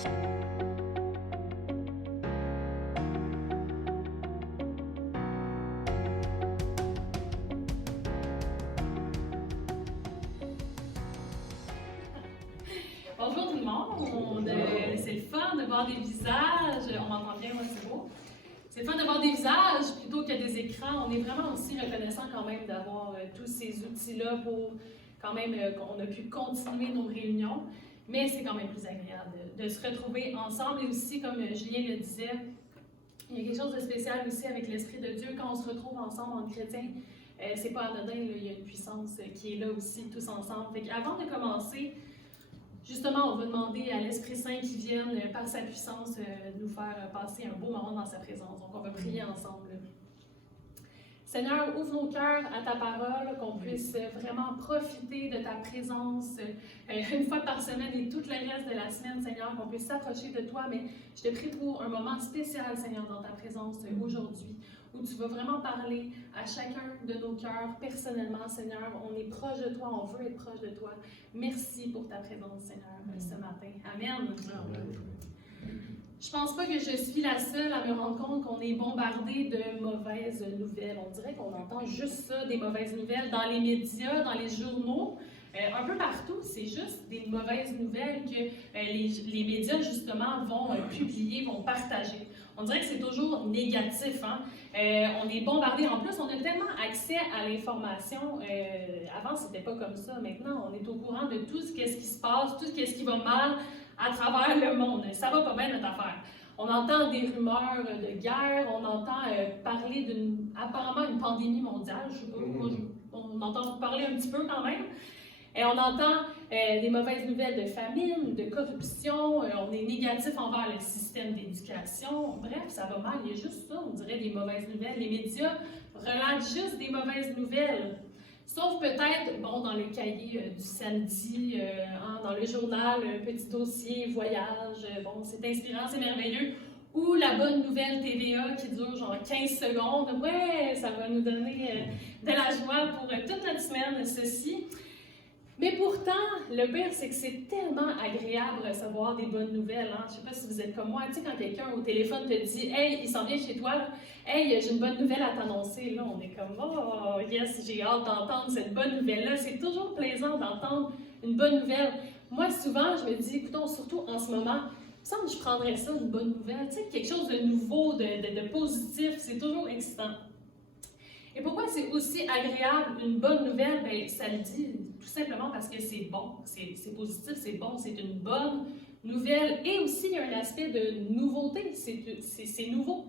Bonjour tout le monde, c'est le fun de voir des visages, on m'entend bien, ouais, c'est beau. C'est le fun de voir des visages plutôt que des écrans. On est vraiment aussi reconnaissant quand même d'avoir tous ces outils-là pour quand même qu'on a pu continuer nos réunions, mais c'est quand même plus agréable de se retrouver ensemble et aussi, comme Julien le disait, il y a quelque chose de spécial aussi avec l'Esprit de Dieu quand on se retrouve ensemble en chrétien. C'est pas anodin, là, il y a une puissance qui est là aussi, tous ensemble. Fait qu'avant de commencer, justement, on va demander à l'Esprit Saint qui vienne, par sa puissance, nous faire passer un beau moment dans sa présence. Donc, on va prier ensemble. Seigneur, ouvre nos cœurs à ta parole, qu'on puisse vraiment profiter de ta présence une fois par semaine et tout le reste de la semaine, Seigneur, qu'on puisse s'approcher de toi. Mais je te prie pour un moment spécial, Seigneur, dans ta présence aujourd'hui, où tu vas vraiment parler à chacun de nos cœurs personnellement, Seigneur. On est proche de toi, on veut être proche de toi. Merci pour ta présence, Seigneur, ce matin. Amen. Je pense pas que je suis la seule à me rendre compte qu'on est bombardé de mauvaises nouvelles. On dirait qu'on entend juste ça, des mauvaises nouvelles dans les médias, dans les journaux, un peu partout. C'est juste des mauvaises nouvelles que les médias, justement, vont publier, vont partager. On dirait que c'est toujours négatif, hein? On est bombardé. En plus, on a tellement accès à l'information. Avant, c'était pas comme ça. Maintenant, on est au courant de tout ce qui se passe, tout ce qui va mal à travers le monde. Ça va pas bien, notre affaire. On entend des rumeurs de guerre, on entend parler apparemment une pandémie mondiale. Je sais pas, on entend parler un petit peu quand même. Et on entend des mauvaises nouvelles de famine, de corruption, on est négatif envers le système d'éducation. Bref, ça va mal, il y a juste ça, on dirait des mauvaises nouvelles. Les médias relatent juste des mauvaises nouvelles. Sauf peut-être, bon, dans le cahier du samedi, dans le journal, un petit dossier voyage, bon, c'est inspirant, c'est merveilleux. Ou la bonne nouvelle TVA qui dure genre 15 secondes. Ouais, ça va nous donner de la joie pour toute notre semaine, ceci. Mais pourtant, le pire, c'est que c'est tellement agréable de recevoir des bonnes nouvelles. Hein? Je ne sais pas si vous êtes comme moi. Tu sais, quand quelqu'un au téléphone te dit « Hey, il s'en vient chez toi. Là. Hey, j'ai une bonne nouvelle à t'annoncer. » Là, on est comme « Oh, yes, j'ai hâte d'entendre cette bonne nouvelle-là. » C'est toujours plaisant d'entendre une bonne nouvelle. Moi, souvent, je me dis, écoutons, surtout en ce moment, il me semble que je prendrais ça, une bonne nouvelle. Tu sais, quelque chose de nouveau, de positif. C'est toujours excitant. Et pourquoi c'est aussi agréable une bonne nouvelle? Bien, ça le dit tout simplement parce que c'est bon, c'est positif, c'est bon, c'est une bonne nouvelle. Et aussi, il y a un aspect de nouveauté, c'est nouveau.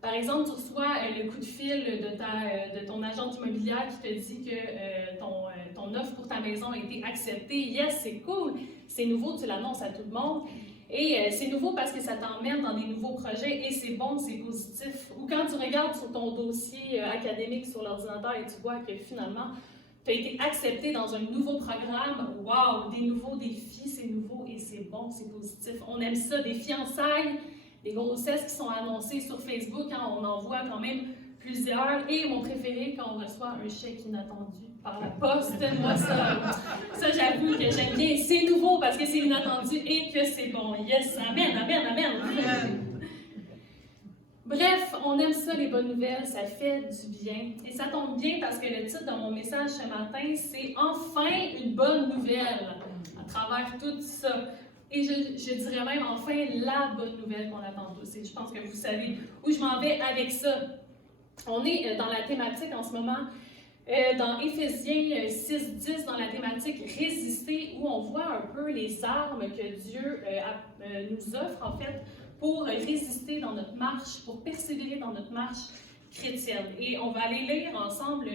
Par exemple, tu reçois le coup de fil de ton agente immobilière qui te dit que ton offre pour ta maison a été acceptée. Yes, c'est cool, c'est nouveau, tu l'annonces à tout le monde. Et c'est nouveau parce que ça t'emmène dans des nouveaux projets et c'est bon, c'est positif. Ou quand tu regardes sur ton dossier académique sur l'ordinateur et tu vois que finalement, tu as été accepté dans un nouveau programme. Wow, des nouveaux défis, c'est nouveau et c'est bon, c'est positif. On aime ça, des fiançailles, des grossesses qui sont annoncées sur Facebook. Hein, on en voit quand même plusieurs. Et mon préféré, quand on reçoit un chèque inattendu par la poste, moi ça j'avoue que j'aime bien. C'est nouveau parce que c'est inattendu et que c'est bon. Yes, amen, amen, amen. Bref, on aime ça, les bonnes nouvelles, ça fait du bien. Et ça tombe bien parce que le titre de mon message ce matin, c'est « Enfin une bonne nouvelle » à travers tout ça. Et je dirais même enfin la bonne nouvelle qu'on attend tous. Et je pense que vous savez où je m'en vais avec ça. On est dans la thématique en ce moment, dans Éphésiens 6:10, dans la thématique « Résister », où on voit un peu les armes que Dieu nous offre, en fait, pour résister dans notre marche, pour persévérer dans notre marche chrétienne. Et on va aller lire ensemble,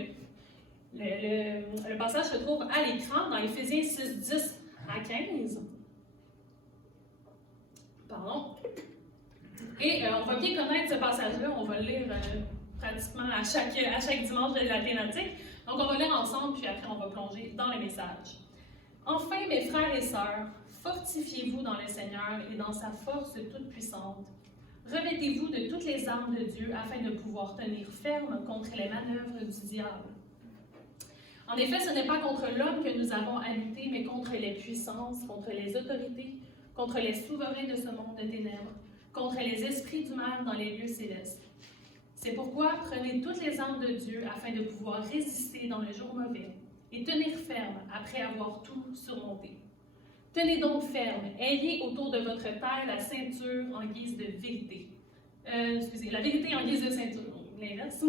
le passage se trouve à l'écran, dans Éphésiens 6:10 à 15. Pardon. Et on va bien connaître ce passage-là, on va le lire pratiquement à chaque dimanche de la thématique. Donc on va lire ensemble, puis après on va plonger dans le message. Enfin, mes frères et sœurs, fortifiez-vous dans le Seigneur et dans sa force toute puissante. Revêtez-vous de toutes les armes de Dieu afin de pouvoir tenir ferme contre les manœuvres du diable. En effet, ce n'est pas contre l'homme que nous avons à lutter, mais contre les puissances, contre les autorités, contre les souverains de ce monde de ténèbres, contre les esprits du mal dans les lieux célestes. C'est pourquoi prenez toutes les armes de Dieu afin de pouvoir résister dans le jour mauvais et tenir ferme après avoir tout surmonté. Tenez donc ferme, ayez autour de votre taille la ceinture en guise de vérité. La vérité en guise de ceinture, l'inverse.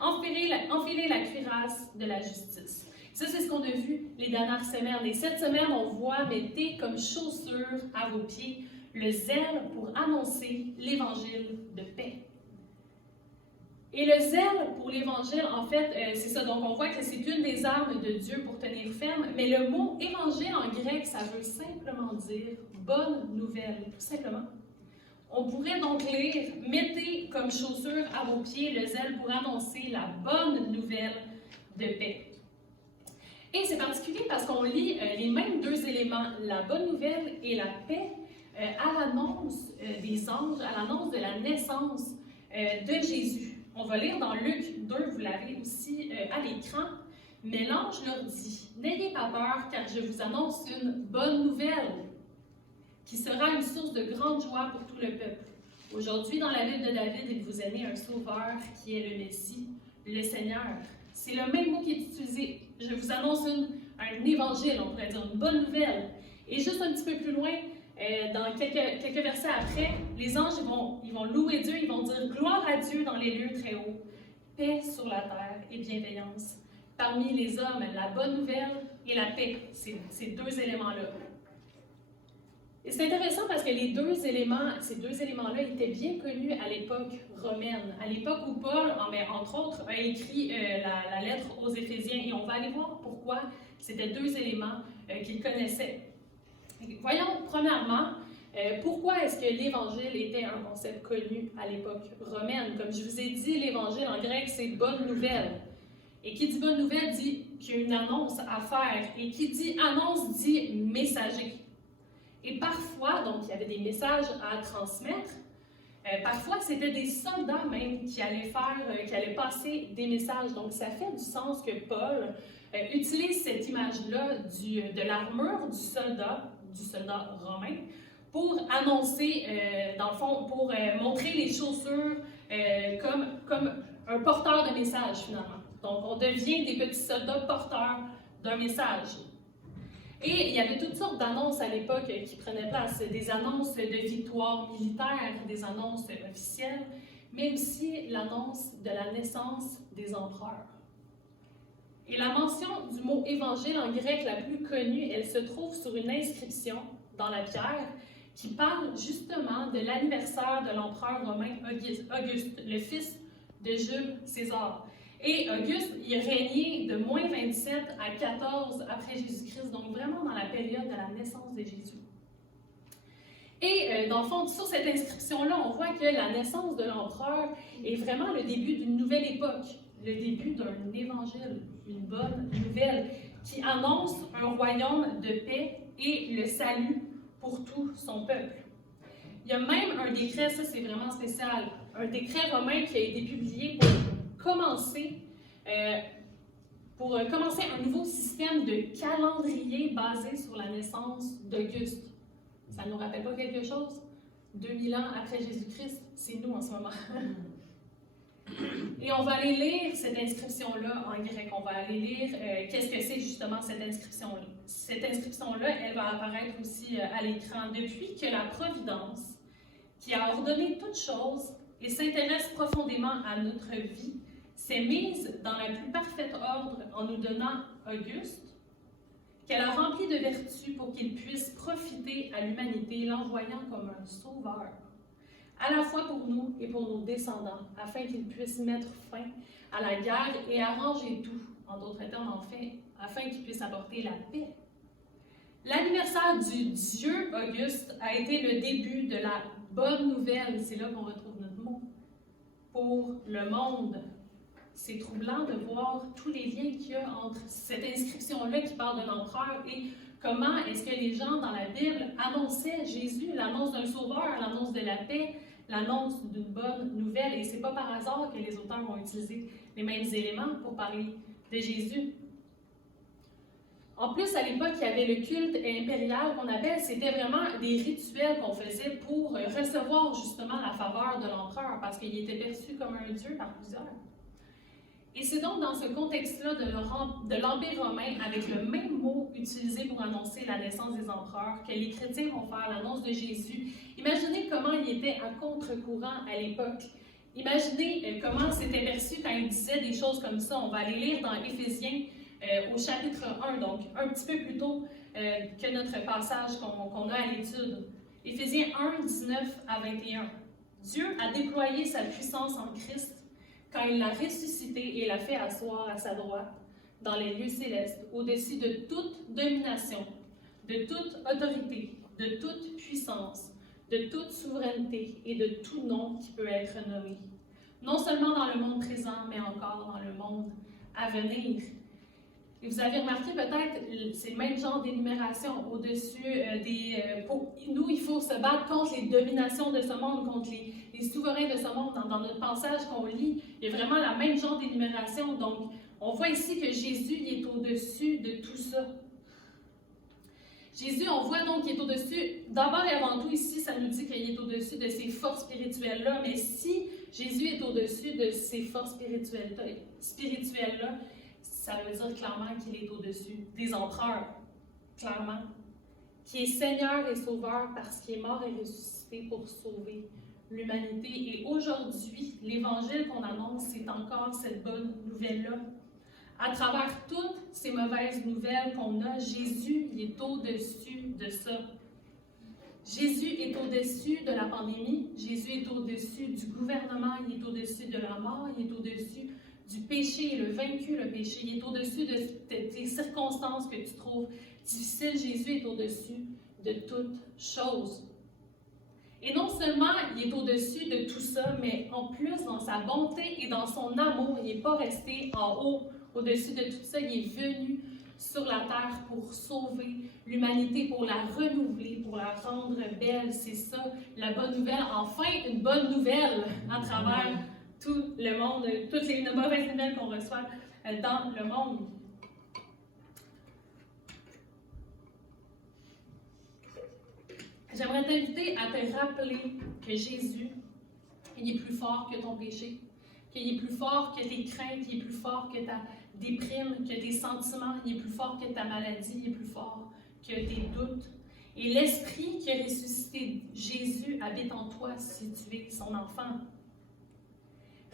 Enfilez la cuirasse de la justice. Ça, c'est ce qu'on a vu les dernières semaines. Et cette semaine, on voit, mettez comme chaussure à vos pieds le zèle pour annoncer l'évangile de paix. Et le zèle pour l'Évangile, en fait, c'est ça. Donc, on voit que c'est une des armes de Dieu pour tenir ferme. Mais le mot évangile en grec, ça veut simplement dire bonne nouvelle, tout simplement. On pourrait donc lire « Mettez comme chaussure à vos pieds le zèle pour annoncer la bonne nouvelle de paix ». Et c'est particulier parce qu'on lit les mêmes deux éléments, la bonne nouvelle et la paix, à l'annonce des anges, à l'annonce de la naissance de Jésus. On va lire dans Luc 2, vous l'avez aussi à l'écran. Mais l'ange leur dit, « N'ayez pas peur, car je vous annonce une bonne nouvelle, qui sera une source de grande joie pour tout le peuple. Aujourd'hui, dans la ville de David, il vous est né un sauveur qui est le Messie, le Seigneur. » C'est le même mot qui est utilisé. Je vous annonce un évangile, on pourrait dire une bonne nouvelle. Et juste un petit peu plus loin, dans quelques versets après, les anges ils vont louer Dieu, ils vont dire gloire à Dieu dans les lieux très hauts, paix sur la terre et bienveillance. Parmi les hommes, la bonne nouvelle et la paix, ces deux éléments-là. Et c'est intéressant parce que ces deux éléments-là étaient bien connus à l'époque romaine, à l'époque où Paul, entre autres, a écrit la lettre aux Éphésiens. Et on va aller voir pourquoi c'était deux éléments qu'il connaissait. Voyons, premièrement, pourquoi est-ce que l'Évangile était un concept connu à l'époque romaine? Comme je vous ai dit, l'Évangile en grec, c'est « bonne nouvelle ». Et qui dit « bonne nouvelle » dit qu'il y a une annonce à faire. Et qui dit « annonce » dit « messager ». Et parfois, donc, il y avait des messages à transmettre. Parfois, c'était des soldats même qui allaient passer des messages. Donc, ça fait du sens que Paul utilise cette image-là de l'armure du soldat romain, pour annoncer, dans le fond, pour montrer les chaussures comme un porteur de message, finalement. Donc, on devient des petits soldats porteurs d'un message. Et il y avait toutes sortes d'annonces à l'époque qui prenaient place, des annonces de victoire militaire, des annonces officielles, mais aussi l'annonce de la naissance des empereurs. Et la mention du mot « évangile » en grec la plus connue, elle se trouve sur une inscription dans la pierre qui parle justement de l'anniversaire de l'empereur romain Auguste, le fils de Jules César. Et Auguste, il a régné de moins 27 à 14 après Jésus-Christ, donc vraiment dans la période de la naissance de Jésus. Et dans le fond, sur cette inscription-là, on voit que la naissance de l'empereur est vraiment le début d'une nouvelle époque, le début d'un évangile, une bonne nouvelle, qui annonce un royaume de paix et le salut pour tout son peuple. Il y a même un décret, ça c'est vraiment spécial, un décret romain qui a été publié pour commencer un nouveau système de calendrier basé sur la naissance d'Auguste. Ça ne nous rappelle pas quelque chose? 2000 ans après Jésus-Christ, c'est nous en ce moment. Et on va aller lire cette inscription-là en grec. On va aller lire qu'est-ce que c'est justement cette inscription-là. Cette inscription-là, elle va apparaître aussi à l'écran. Depuis que la Providence, qui a ordonné toutes choses et s'intéresse profondément à notre vie, s'est mise dans le plus parfait ordre en nous donnant Auguste, qu'elle a rempli de vertus pour qu'il puisse profiter à l'humanité, l'envoyant comme un sauveur, à la fois pour nous et pour nos descendants, afin qu'il puisse mettre fin à la guerre et arranger tout, en d'autres termes, afin qu'il puisse apporter la paix. L'anniversaire du Dieu Auguste a été le début de la bonne nouvelle, c'est là qu'on retrouve notre mot, pour le monde. C'est troublant de voir tous les liens qu'il y a entre cette inscription-là qui parle d'un empereur et comment est-ce que les gens dans la Bible annonçaient Jésus, l'annonce d'un sauveur, l'annonce de la paix, l'annonce d'une bonne nouvelle. Et c'est pas par hasard que les auteurs vont utiliser les mêmes éléments pour parler de Jésus. En plus, à l'époque, il y avait le culte impérial qu'on appelle, c'était vraiment des rituels qu'on faisait pour recevoir justement la faveur de l'empereur, parce qu'il était perçu comme un dieu par plusieurs. Et c'est donc dans ce contexte-là de l'Empire romain, avec le même mot utilisé pour annoncer la naissance des empereurs, que les chrétiens vont faire l'annonce de Jésus. Imaginez comment il était à contre-courant à l'époque. Imaginez comment c'était perçu quand il disait des choses comme ça. On va aller lire dans Éphésiens au chapitre 1, donc un petit peu plus tôt que notre passage qu'on a à l'étude. Éphésiens 1, 19 à 21. Dieu a déployé sa puissance en Christ quand il l'a ressuscité et l'a fait asseoir à sa droite dans les lieux célestes, au-dessus de toute domination, de toute autorité, de toute puissance, de toute souveraineté et de tout nom qui peut être nommé, non seulement dans le monde présent, mais encore dans le monde à venir. Et vous avez remarqué peut-être, c'est le même genre d'énumération au-dessus nous, il faut se battre contre les dominations de ce monde, contre les souverains de ce monde. Dans notre passage qu'on lit, il y a vraiment la même genre d'énumération. Donc, on voit ici que Jésus il est au-dessus de tout ça. Jésus, on voit donc qu'il est au-dessus, d'abord et avant tout ici, ça nous dit qu'il est au-dessus de ces forces spirituelles-là, mais si Jésus est au-dessus de ces forces spirituelles-là, ça veut dire clairement qu'il est au-dessus des empereurs, clairement, qui est Seigneur et Sauveur parce qu'il est mort et ressuscité pour sauver l'humanité. Et aujourd'hui, l'Évangile qu'on annonce, c'est encore cette bonne nouvelle-là. À travers toutes ces mauvaises nouvelles qu'on a, Jésus il est au-dessus de ça. Jésus est au-dessus de la pandémie, Jésus est au-dessus du gouvernement, il est au-dessus de la mort, il est au-dessus du péché, il a vaincu le péché, il est au-dessus de tes circonstances que tu trouves difficiles. Jésus est au-dessus de toutes choses. Et non seulement il est au-dessus de tout ça, mais en plus, dans sa bonté et dans son amour, il n'est pas resté en haut, au-dessus de tout ça, il est venu sur la terre pour sauver l'humanité, pour la renouveler, pour la rendre belle. C'est ça, la bonne nouvelle. Enfin, une bonne nouvelle à travers tout le monde, toutes les mauvaises nouvelles qu'on reçoit dans le monde. J'aimerais t'inviter à te rappeler que Jésus, il est plus fort que ton péché, qu'il est plus fort que tes craintes, il est plus fort que ta déprime, que tes sentiments, il est plus fort que ta maladie, il est plus fort que tes doutes. Et l'Esprit qui a ressuscité Jésus habite en toi si tu es son enfant.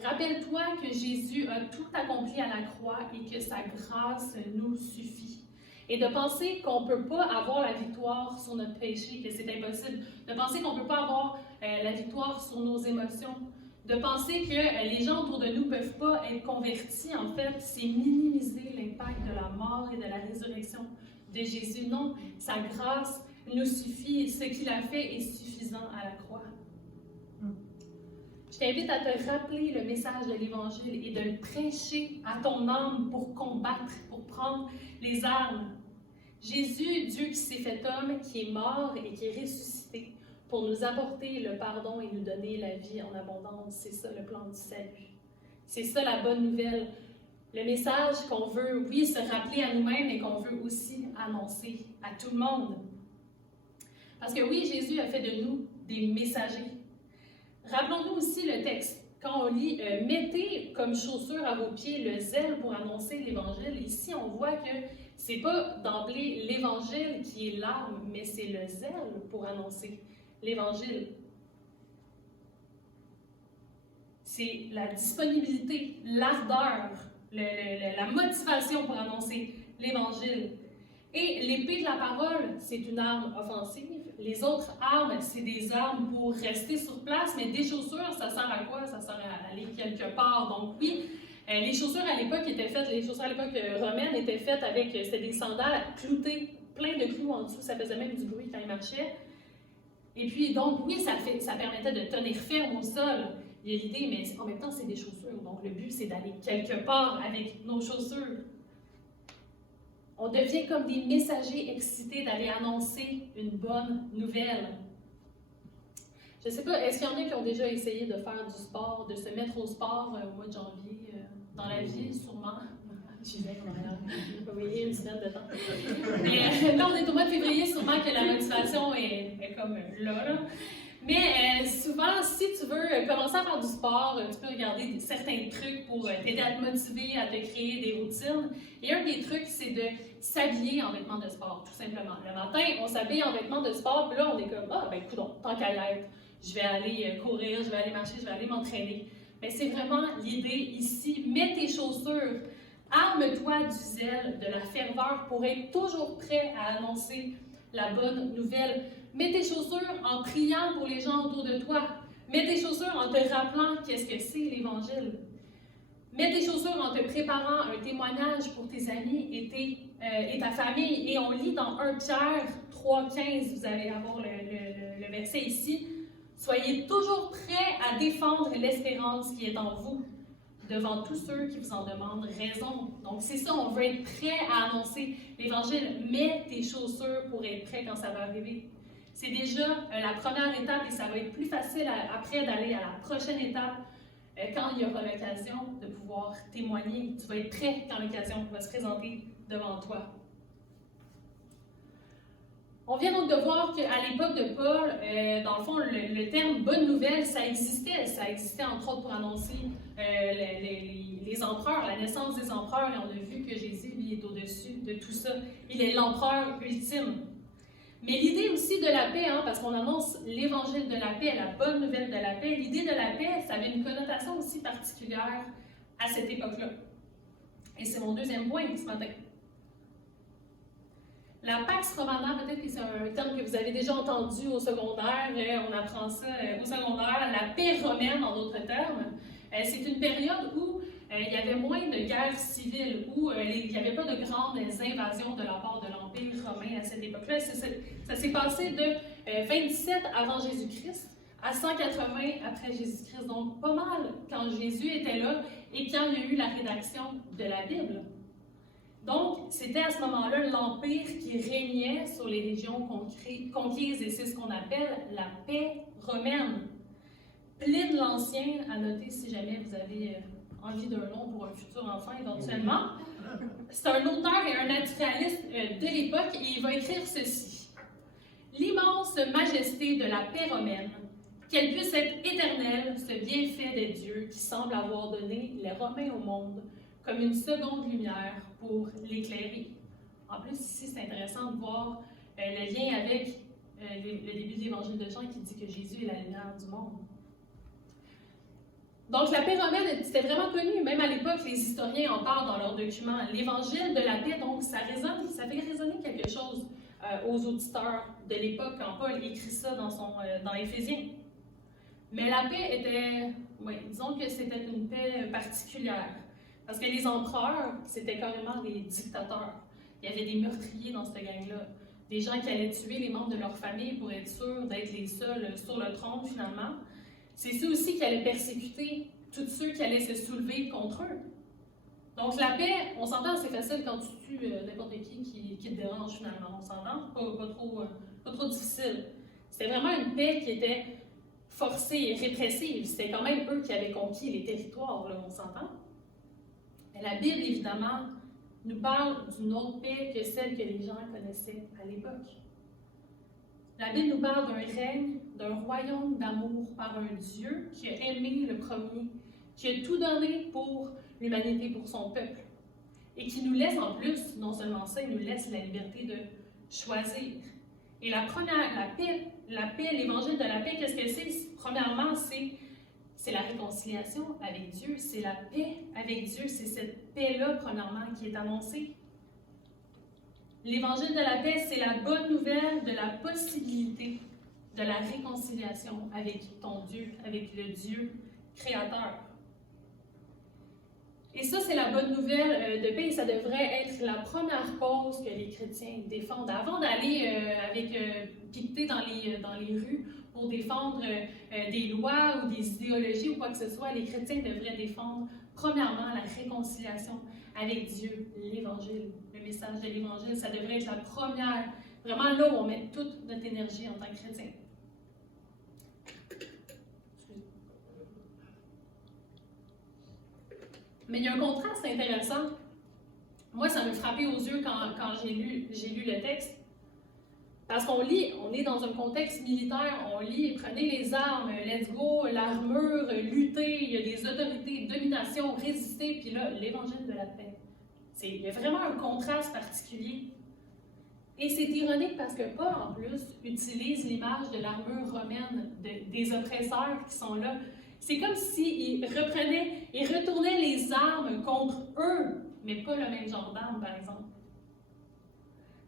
Rappelle-toi que Jésus a tout accompli à la croix et que sa grâce nous suffit. Et de penser qu'on ne peut pas avoir la victoire sur notre péché, que c'est impossible. De penser qu'on ne peut pas avoir la victoire sur nos émotions. De penser que les gens autour de nous ne peuvent pas être convertis, en fait, c'est minimiser l'impact de la mort et de la résurrection de Jésus. Non, sa grâce nous suffit. Ce qu'il a fait est suffisant à la croix. Je t'invite à te rappeler le message de l'Évangile et de le prêcher à ton âme pour combattre, pour prendre les armes. Jésus, Dieu qui s'est fait homme, qui est mort et qui est ressuscité pour nous apporter le pardon et nous donner la vie en abondance. C'est ça le plan du salut. C'est ça la bonne nouvelle. Le message qu'on veut, oui, se rappeler à nous-mêmes, mais qu'on veut aussi annoncer à tout le monde. Parce que oui, Jésus a fait de nous des messagers. Rappelons-nous aussi le texte. Quand on lit « Mettez comme chaussure à vos pieds le zèle pour annoncer l'Évangile », ici on voit que c'est pas d'emblée l'Évangile qui est l'arme, mais c'est le zèle pour annoncer l'Évangile. C'est la disponibilité, l'ardeur, la motivation pour annoncer l'Évangile. Et l'épée de la parole, c'est une arme offensive. Les autres armes, c'est des armes pour rester sur place, mais des chaussures, ça sert à quoi? Ça sert à aller quelque part. Donc oui, les chaussures à l'époque étaient faites, les chaussures à l'époque romaine étaient faites avec, c'était des sandales cloutées, plein de clous en dessous, ça faisait même du bruit quand ils marchaient. Et puis donc oui, ça permettait de tenir ferme au sol. Il y a l'idée, mais en même temps, c'est des chaussures. Donc le but, c'est d'aller quelque part avec nos chaussures. On devient comme des messagers excités d'aller annoncer une bonne nouvelle. Je ne sais pas, est-ce qu'il y en a qui ont déjà essayé de faire du sport, de se mettre au sport au mois de janvier, dans la vie, sûrement? Gisèle, oui, une semaine de temps. Mais là, on est au mois de février, sûrement que la motivation est comme là. Mais souvent, si tu veux commencer à faire du sport, tu peux regarder certains trucs pour t'aider à te motiver, à te créer des routines. Et un des trucs, c'est de s'habiller en vêtements de sport, tout simplement. Le matin, on s'habille en vêtements de sport, puis là, on est comme, ah, ben, coudonc, tant qu'à y être, je vais aller courir, je vais aller marcher, je vais aller m'entraîner. Mais c'est vraiment l'idée ici, mets tes chaussures, arme-toi du zèle, de la ferveur pour être toujours prêt à annoncer la bonne nouvelle. Mets tes chaussures en priant pour les gens autour de toi. Mets tes chaussures en te rappelant qu'est-ce que c'est l'Évangile. Mets tes chaussures en te préparant un témoignage pour tes amis et ta famille. Et on lit dans 1 Pierre 3,15, vous allez avoir le verset ici. Soyez toujours prêts à défendre l'espérance qui est en vous devant tous ceux qui vous en demandent raison. Donc c'est ça, on veut être prêt à annoncer l'Évangile. Mets tes chaussures pour être prêt quand ça va arriver. C'est déjà la première étape et ça va être plus facile après d'aller à la prochaine étape quand il y aura l'occasion de pouvoir témoigner. Tu vas être prêt quand l'occasion va se présenter devant toi. On vient donc de voir qu'à l'époque de Paul, dans le fond, le terme « bonne nouvelle », ça existait. Ça existait entre autres pour annoncer les empereurs, la naissance des empereurs. Et on a vu que Jésus, lui, est au-dessus de tout ça. Il est l'empereur ultime. Mais l'idée aussi de la paix, parce qu'on annonce l'évangile de la paix, la bonne nouvelle de la paix, l'idée de la paix, ça avait une connotation aussi particulière à cette époque-là. Et c'est mon deuxième point ce matin. La Pax Romana, peut-être que c'est un terme que vous avez déjà entendu au secondaire, on apprend ça au secondaire, la paix romaine en d'autres termes. C'est une période où il y avait moins de guerres civiles, où il n'y avait pas de grandes invasions de la part de l'Empire romain à cette époque-là. Ça s'est passé de 27 avant Jésus-Christ à 180 après Jésus-Christ, donc pas mal quand Jésus était là et quand il y a eu la rédaction de la Bible. Donc, c'était à ce moment-là l'Empire qui régnait sur les régions conquises et c'est ce qu'on appelle la paix romaine. Pline l'Ancien, à noter si jamais vous avez envie d'un nom pour un futur enfant éventuellement. C'est un auteur et un naturaliste de l'époque et il va écrire ceci. L'immense majesté de la paix romaine, qu'elle puisse être éternelle, ce bienfait des dieux qui semble avoir donné les Romains au monde comme une seconde lumière pour l'éclairer. En plus, ici, c'est intéressant de voir le lien avec le début de l'Évangile de Jean qui dit que Jésus est la lumière du monde. Donc, la paix romaine, c'était vraiment connu. Même à l'époque, les historiens en parlent dans leurs documents. L'Évangile de la paix, donc, ça fait résonner quelque chose aux auditeurs de l'époque quand Paul écrit ça dans Éphésiens. Mais la paix était, disons que c'était une paix particulière. Parce que les empereurs, c'était carrément des dictateurs. Il y avait des meurtriers dans cette gang-là. Des gens qui allaient tuer les membres de leur famille pour être sûrs d'être les seuls sur le trône, finalement. C'est ceux aussi qui allaient persécuter tous ceux qui allaient se soulever contre eux. Donc la paix, on s'entend, c'est facile quand tu tues n'importe qui te dérange, finalement. On s'entend? Pas trop difficile. C'était vraiment une paix qui était forcée et répressive. C'était quand même eux qui avaient conquis les territoires, là, on s'entend? Mais la Bible, évidemment, nous parle d'une autre paix que celle que les gens connaissaient à l'époque. La Bible nous parle d'un règne, d'un royaume d'amour par un Dieu qui a aimé le premier, qui a tout donné pour l'humanité, pour son peuple, et qui nous laisse en plus, non seulement ça, il nous laisse la liberté de choisir. Et la paix, l'évangile de la paix, qu'est-ce que c'est? Premièrement, c'est la réconciliation avec Dieu, c'est la paix avec Dieu, c'est cette paix-là, premièrement, qui est annoncée. L'évangile de la paix, c'est la bonne nouvelle de la possibilité de la réconciliation avec ton Dieu, avec le Dieu créateur. Et ça, c'est la bonne nouvelle de paix et ça devrait être la première cause que les chrétiens défendent. Avant d'aller piqueter dans les rues pour défendre des lois ou des idéologies ou quoi que ce soit, les chrétiens devraient défendre premièrement la réconciliation avec Dieu, l'Évangile, le message de l'Évangile. Ça devrait être la première, vraiment là où on met toute notre énergie en tant que chrétien. Mais il y a un contraste intéressant Moi, ça me frappait aux yeux quand j'ai lu le texte. Parce qu'on lit, on est dans un contexte militaire, on lit, prenez les armes, let's go, l'armure, lutter, il y a des autorités, domination, résister, puis là, l'évangile de la paix. Il y a vraiment un contraste particulier. Et c'est ironique parce que Paul, en plus, utilise l'image de l'armure romaine, des oppresseurs qui sont là. C'est comme s'il reprenait et retournait les armes contre eux, mais pas le même genre d'armes, par exemple.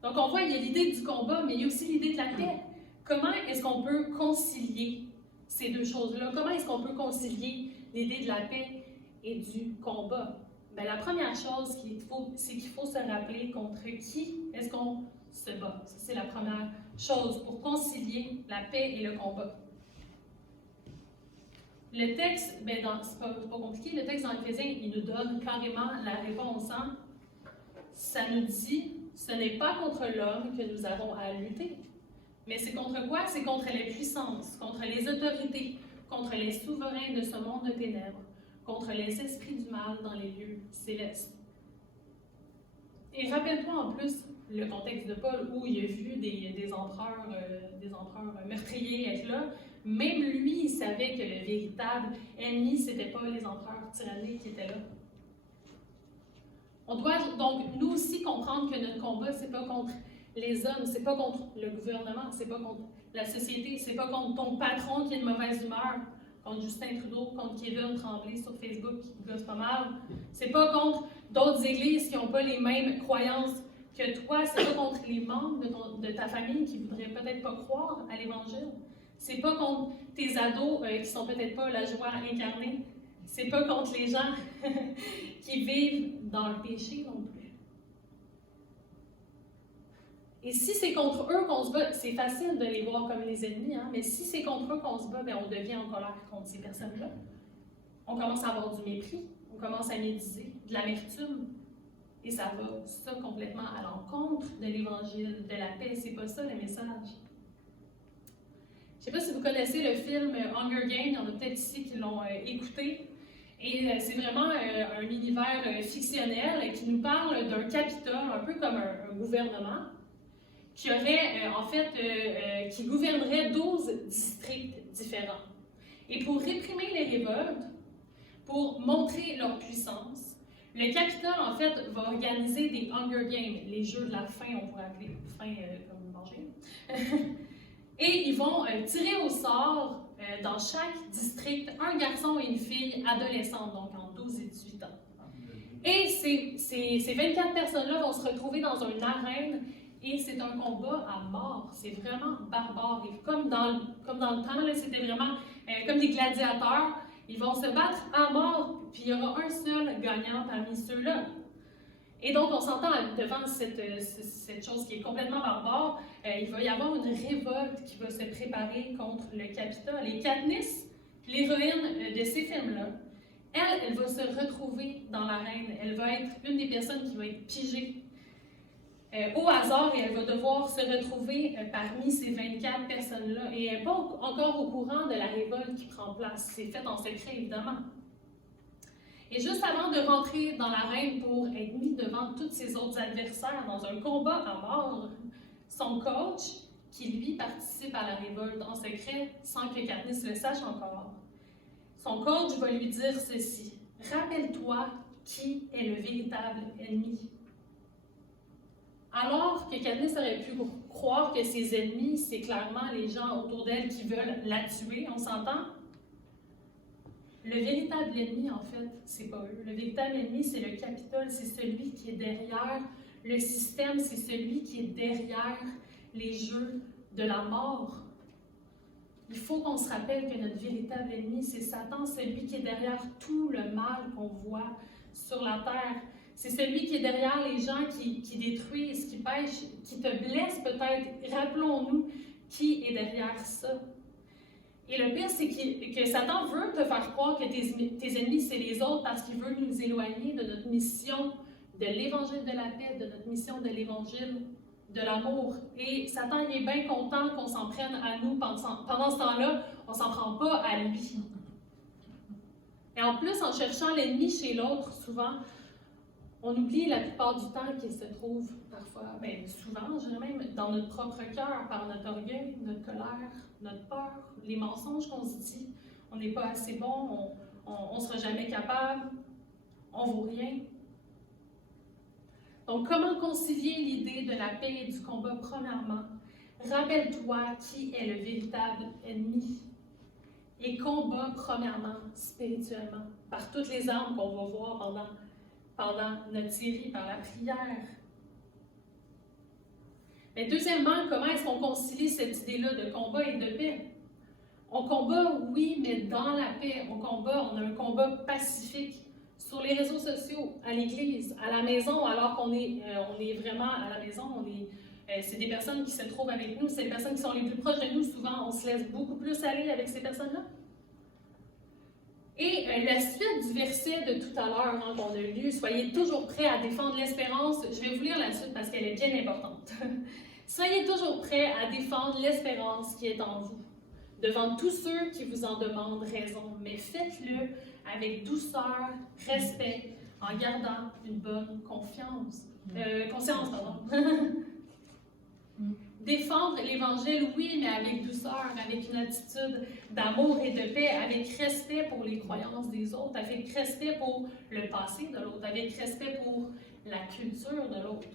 Donc on voit, il y a l'idée du combat, mais il y a aussi l'idée de la paix. Comment est-ce qu'on peut concilier ces deux choses-là? Comment est-ce qu'on peut concilier l'idée de la paix et du combat? Bien, la première chose c'est qu'il faut se rappeler contre qui est-ce qu'on se bat. Ça, c'est la première chose pour concilier la paix et le combat. Le texte, c'est pas compliqué, le texte dans Éphésiens, il nous donne carrément la réponse. Hein? Ça nous dit, ce n'est pas contre l'homme que nous avons à lutter. Mais c'est contre quoi? C'est contre les puissances, contre les autorités, contre les souverains de ce monde de ténèbres, contre les esprits du mal dans les lieux célestes. Et rappelle-toi en plus le contexte de Paul où il a vu des empereurs meurtriers être là. Même lui, il savait que le véritable ennemi, ce n'était pas les empereurs tyranniques qui étaient là. On doit donc nous aussi comprendre que notre combat, c'est pas contre les hommes, c'est pas contre le gouvernement, c'est pas contre la société, c'est pas contre ton patron qui a une mauvaise humeur, contre Justin Trudeau, contre Kevin Tremblay sur Facebook qui gosse pas mal. C'est pas contre d'autres églises qui n'ont pas les mêmes croyances que toi, c'est pas contre les membres de ta famille qui voudraient peut-être pas croire à l'Évangile. C'est pas contre tes ados qui sont peut-être pas la joie incarnée. C'est pas contre les gens qui vivent dans le péché non plus. Et si c'est contre eux qu'on se bat, c'est facile de les voir comme les ennemis, hein? Mais si c'est contre eux qu'on se bat, on devient en colère contre ces personnes-là. On commence à avoir du mépris, on commence à médiser, de l'amertume. Et ça va complètement à l'encontre de l'Évangile, de la paix. C'est pas ça le message. Je ne sais pas si vous connaissez le film Hunger Games, il y en a peut-être ici qui l'ont écouté. Et c'est vraiment un univers fictionnel qui nous parle d'un Capitole, un peu comme un gouvernement, qui aurait, qui gouvernerait 12 districts différents. Et pour réprimer les révoltes, pour montrer leur puissance, le Capitole, en fait, va organiser des Hunger Games, les jeux de la faim, on pourrait appeler faim comme manger. Et ils vont tirer au sort dans chaque district un garçon et une fille adolescente, donc entre 12 et 18 ans. Et ces 24 personnes-là vont se retrouver dans une arène et c'est un combat à mort. C'est vraiment barbare. Et comme dans le temps, c'était vraiment comme des gladiateurs. Ils vont se battre à mort, puis il y aura un seul gagnant parmi ceux-là. Et donc, on s'entend devant cette chose qui est complètement barbare, il va y avoir une révolte qui va se préparer contre le Capitole. Et Katniss, l'héroïne de ces films-là, elle va se retrouver dans l'arène. Elle va être une des personnes qui va être pigée au hasard et elle va devoir se retrouver parmi ces 24 personnes-là. Et elle n'est pas encore au courant de la révolte qui prend place. C'est fait en secret, évidemment. Et juste avant de rentrer dans l'arène pour être mis devant tous ses autres adversaires dans un combat à mort, son coach, qui lui participe à la révolte en secret sans que Katniss le sache encore, son coach va lui dire ceci: « Rappelle-toi qui est le véritable ennemi. » Alors que Katniss aurait pu croire que ses ennemis, c'est clairement les gens autour d'elle qui veulent la tuer, on s'entend? Le véritable ennemi, en fait, c'est pas eux. Le véritable ennemi, c'est le Capitole, c'est celui qui est derrière le système, c'est celui qui est derrière les jeux de la mort. Il faut qu'on se rappelle que notre véritable ennemi, c'est Satan, celui qui est derrière tout le mal qu'on voit sur la terre. C'est celui qui est derrière les gens qui détruisent, qui pêchent, qui te blessent peut-être. Rappelons-nous qui est derrière ça. Et le pire, c'est que Satan veut te faire croire que tes ennemis, c'est les autres parce qu'il veut nous éloigner de notre mission de l'Évangile de la paix, de notre mission de l'Évangile de l'amour. Et Satan, il est bien content qu'on s'en prenne à nous pendant ce temps-là. On ne s'en prend pas à lui. Et en plus, en cherchant l'ennemi chez l'autre, souvent, On oublie la plupart du temps qu'il se trouve parfois, bien souvent, je dirais même, dans notre propre cœur, par notre orgueil, notre colère, notre peur, les mensonges qu'on se dit. On n'est pas assez bon, on ne sera jamais capable, on ne vaut rien. Donc, comment concilier l'idée de la paix et du combat, premièrement? Rappelle-toi qui est le véritable ennemi. Et combat, premièrement, spirituellement, par toutes les armes qu'on va voir pendant notre série, par la prière. Mais deuxièmement, comment est-ce qu'on concilie cette idée-là de combat et de paix? On combat, oui, mais dans la paix. On a un combat pacifique sur les réseaux sociaux, à l'église, à la maison, alors qu'on est, on est vraiment à la maison, c'est des personnes qui se trouvent avec nous, c'est des personnes qui sont les plus proches de nous. Souvent, on se laisse beaucoup plus aller avec ces personnes-là. Et la suite du verset de tout à l'heure qu'on a lu, soyez toujours prêts à défendre l'espérance. Je vais vous lire la suite parce qu'elle est bien importante. Soyez toujours prêts à défendre l'espérance qui est en vous, devant tous ceux qui vous en demandent raison, mais faites-le avec douceur, respect, en gardant une bonne conscience. Défendre l'Évangile, oui, mais avec douceur, avec une attitude d'amour et de paix, avec respect pour les croyances des autres, avec respect pour le passé de l'autre, avec respect pour la culture de l'autre.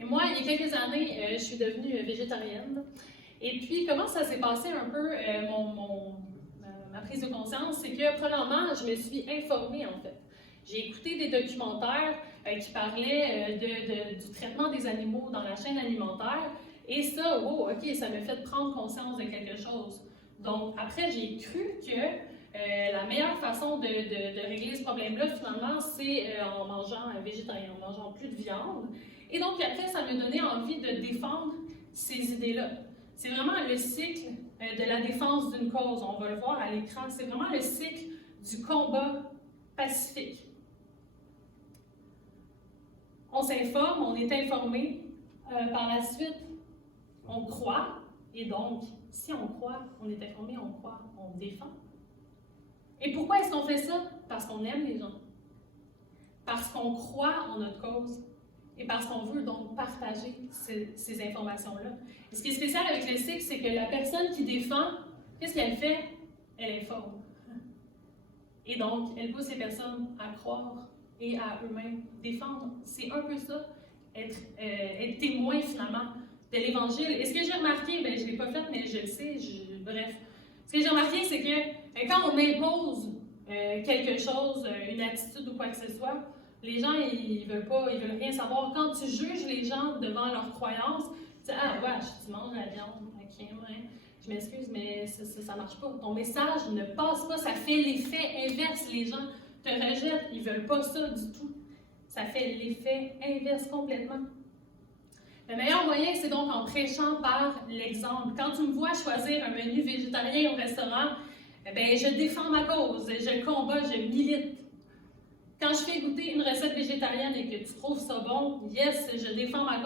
Et moi, il y a quelques années, je suis devenue végétarienne. Et puis, comment ça s'est passé un peu, ma prise de conscience, c'est que, premièrement, je me suis informée, en fait. J'ai écouté des documentaires qui parlaient du traitement des animaux dans la chaîne alimentaire. Et ça, wow, OK, ça m'a fait prendre conscience de quelque chose. Donc, après, j'ai cru que la meilleure façon de régler ce problème-là, finalement, c'est en mangeant végétarien, en mangeant plus de viande. Et donc, après, ça m'a donné envie de défendre ces idées-là. C'est vraiment le cycle de la défense d'une cause. On va le voir à l'écran. C'est vraiment le cycle du combat pacifique. On s'informe, on est informé. Par la suite, on croit. Et donc, si on croit, on est informé, on croit, on défend. Et pourquoi est-ce qu'on fait ça? Parce qu'on aime les gens. Parce qu'on croit en notre cause. Et parce qu'on veut donc partager ces informations-là. Et ce qui est spécial avec le cycle, c'est que la personne qui défend, qu'est-ce qu'elle fait? Elle informe. Et donc, elle pousse les personnes à croire et à eux-mêmes défendre. C'est un peu ça, être témoin finalement de l'Évangile. Et ce que j'ai remarqué, bien, je ne l'ai pas fait, mais je le sais, bref. Ce que j'ai remarqué, c'est que quand on impose quelque chose, une attitude ou quoi que ce soit, les gens, ils veulent rien savoir. Quand tu juges les gens devant leurs croyances, tu dis, ah ouais, tu manges la viande, ok, ouais, je m'excuse, mais ça marche pas. Ton message ne passe pas, ça fait l'effet inverse. Les gens te rejettent, ils veulent pas ça du tout. Ça fait l'effet inverse complètement. Le meilleur moyen, c'est donc en prêchant par l'exemple. Quand tu me vois choisir un menu végétarien au restaurant, ben, je défends ma cause, je combat, je milite. Quand je fais goûter une recette végétarienne et que tu trouves ça bon, yes, je défends ma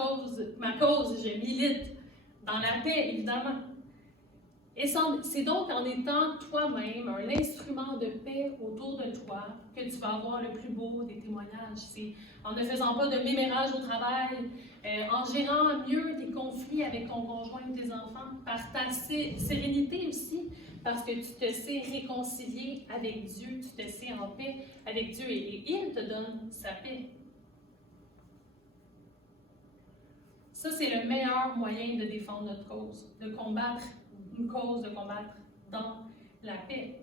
cause, je milite. Dans la paix, évidemment. Et c'est donc en étant toi-même un instrument de paix autour de toi que tu vas avoir le plus beau des témoignages. C'est en ne faisant pas de mémérage au travail, en gérant mieux tes conflits avec ton conjoint ou tes enfants, par ta sérénité aussi, parce que tu te sais réconcilier avec Dieu, tu te sais en paix avec Dieu et il te donne sa paix. Ça, c'est le meilleur moyen de défendre notre cause, de combattre une cause, de combattre dans la paix.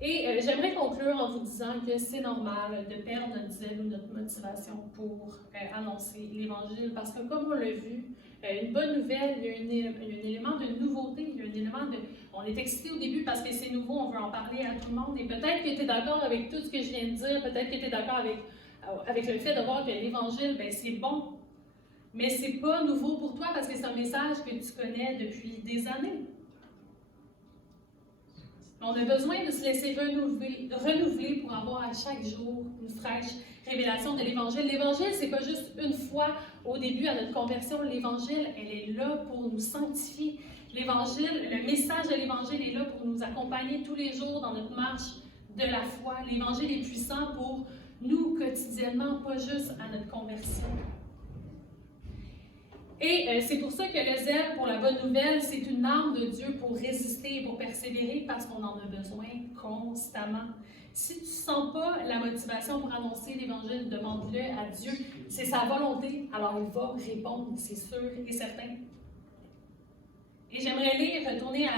Et j'aimerais conclure en vous disant que c'est normal de perdre notre zèle ou notre motivation pour annoncer l'Évangile, parce que comme on l'a vu, une bonne nouvelle, il y a un élément de nouveauté, il y a un élément de... On est excité au début parce que c'est nouveau, on veut en parler à tout le monde, et peut-être que tu es d'accord avec tout ce que je viens de dire, peut-être que tu es d'accord avec le fait de voir que l'Évangile, ben, c'est bon, mais c'est pas nouveau pour toi parce que c'est un message que tu connais depuis des années. On a besoin de se laisser renouveler pour avoir à chaque jour une fraîche révélation de l'Évangile. L'Évangile, c'est pas juste une fois au début à notre conversion. L'Évangile, elle est là pour nous sanctifier. L'Évangile, le message de l'Évangile est là pour nous accompagner tous les jours dans notre marche de la foi. L'Évangile est puissant pour nous quotidiennement, pas juste à notre conversion. Et c'est pour ça que le zèle pour la bonne nouvelle, c'est une arme de Dieu pour résister et pour persévérer parce qu'on en a besoin constamment. Si tu ne sens pas la motivation pour annoncer l'Évangile, demande-le à Dieu. C'est sa volonté, alors il va répondre, c'est sûr et certain. Et j'aimerais retourner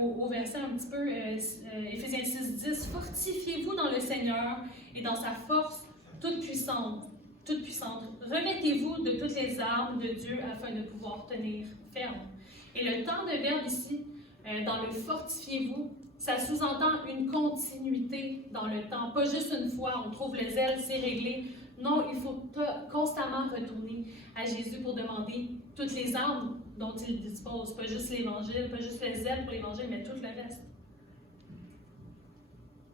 au verset un petit peu, Éphésiens 6:10. « Fortifiez-vous dans le Seigneur et dans sa force toute puissante. Revêtez-vous de toutes les armes de Dieu afin de pouvoir tenir ferme. » Et le temps de verbe ici, dans le « fortifiez-vous », ça sous-entend une continuité dans le temps. Pas juste une fois, on trouve le zèle, c'est réglé. Non, il faut constamment retourner à Jésus pour demander toutes les armes dont il dispose. Pas juste l'Évangile, pas juste le zèle pour l'Évangile, mais tout le reste.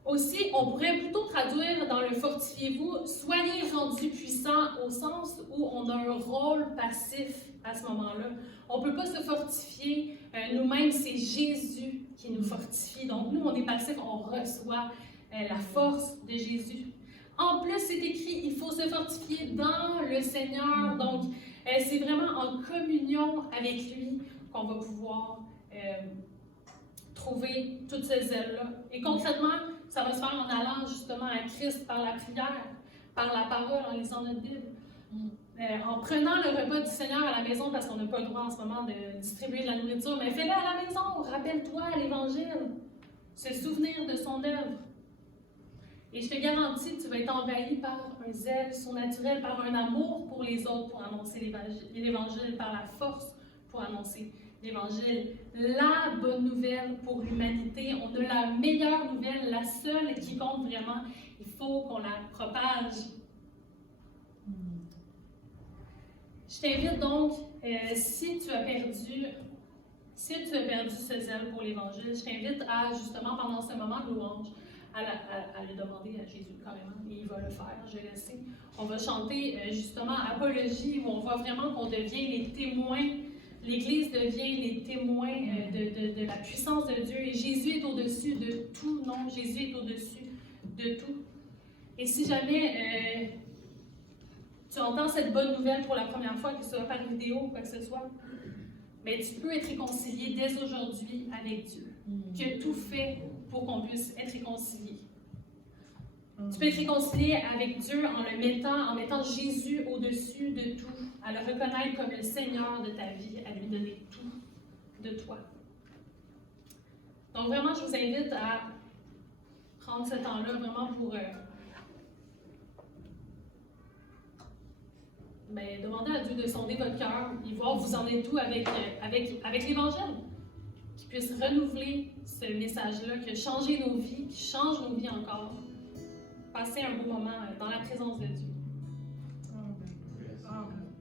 Aussi, on pourrait plutôt traduire dans le « fortifiez-vous » « soyez rendus puissants » au sens où on a un rôle passif à ce moment-là. On ne peut pas se fortifier nous-mêmes, c'est Jésus qui nous fortifie. Donc nous, on est passif, on reçoit la force de Jésus. En plus, c'est écrit, il faut se fortifier dans le Seigneur. Donc, c'est vraiment en communion avec lui qu'on va pouvoir trouver toutes ces ailes-là. Et concrètement, ça va se faire en allant justement à Christ par la prière, par la parole, en lisant notre Bible. En prenant le repas du Seigneur à la maison, parce qu'on n'a pas le droit en ce moment de distribuer de la nourriture, mais fais-le à la maison, rappelle-toi l'Évangile, se souvenir de son œuvre. Et je te garantis que tu vas être envahi par un zèle surnaturel, par un amour pour les autres pour annoncer l'Évangile, par la force pour annoncer l'Évangile. La bonne nouvelle pour l'humanité. On a la meilleure nouvelle, la seule qui compte vraiment. Il faut qu'on la propage. Je t'invite donc, si tu as perdu ce zèle pour l'Évangile, je t'invite à, justement, pendant ce moment de louange, à le demander à Jésus carrément, et il va le faire, je le sais. On va chanter justement Apologie, où on voit vraiment qu'on devient les témoins, l'Église devient les témoins de la puissance de Dieu, et Jésus est au-dessus de tout, non, Jésus est au-dessus de tout. Et si jamais tu entends cette bonne nouvelle pour la première fois, que ce soit par vidéo ou quoi que ce soit, mais tu peux être réconcilié dès aujourd'hui avec Dieu. Que tout fait pour qu'on puisse être réconcilié. Tu peux être réconcilié avec Dieu en mettant Jésus au-dessus de tout, à le reconnaître comme le Seigneur de ta vie, à lui donner tout de toi. Donc vraiment, je vous invite à prendre ce temps-là vraiment pour demander à Dieu de sonder votre cœur et voir où vous en êtes où avec l'Évangile. Qu'il puisse renouveler ce message-là, qui a changé nos vies, qui change nos vies encore. Passer un beau moment dans la présence de Dieu. Amen. Amen.